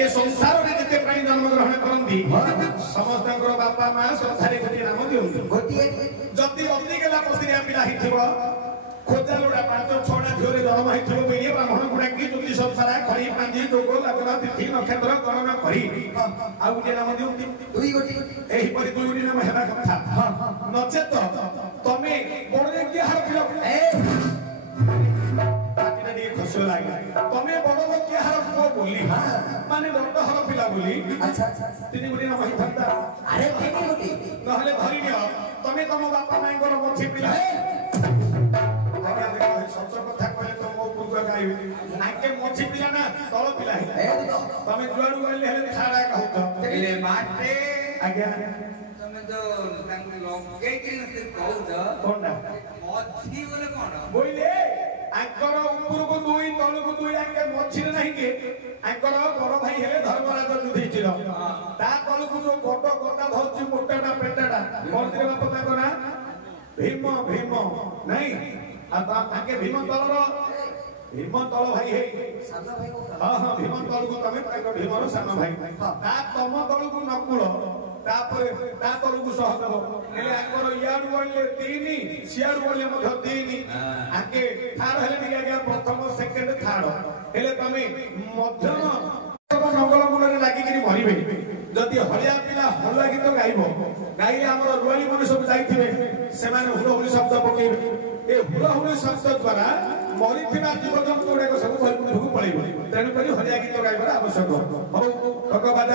ए संसार रे जते प्राणी जन्म ग्रहण करंती समस्त बापा मां संसारे गोटे नाम दियंती गोटे जति अति गेला पसिरिया पिला हिथिबो खोजा लोडा 5-6टा झोरे जन्म हिथिबो बेलिए ब्राह्मण गुडा की ज्योति संसार खरी पांजी जोगो लगना तिथि नक्षत्र गणना करी आ गोटे नाम दियंती दुई गोटे एही परि दुई गोटे नाम हेबा कथा नचेत तमे बडरे के हार पिलो पाटिना दिए खसो लागे तमे बडो के हार को बोली माने बडो हर पिला बोली अच्छा तीन गोटे नाम हिथंता अरे तीन गोटे नहले धरि नियो तमे तम बापा माई को मछी पिला आगे देखो सच कथा कहले तो मो पुत्र गाइबे आके मछी पिला ना तळ पिला तमे जुआडू गले हेले खाड़ा कहत एले बाटे आगे तमे तो तांको लगे कि नते कहउत कोनडा मछी बोले कोन बोइले आंकर ऊपर को दुई तळ को दुई आके मछी नहीं के आंकर बड़ भाई हेले धर्मराज युधिष्ठिर ता तळ को जो गोटो गोटा धरची मोटाटा पेटाटा कोनरे बाप ताको ना भीम भीम नहीं आ ताके भीम तळर भीम तळ भाई हे सानो भाई को हां हां भीम तळ को तमे ताको भीमर सानो भाई ता तम तळ को नकुल तापर ता तळ को सहदेव हेले आंकर याडू बोले तीनी सियाडू बोले मध्य तीनी आके थार हेले निया गया प्रथम सेकंड थर्ड हेले तमे मध्यम मंगल मूल लागी करी मरिबे जदि हलिया पिला हलुआ गीत गाइबो गाइले हमर रुवाली मन सब जाइथिबे सेमाने हुलहुली शब्द पकेइबे ए हुलहुली शब्द द्वारा मरिथिबा जीवजंतु गुडा सब भरपुर पळैबो तेनु करी हलिया गीत गाइबार आवश्यक हो भगवान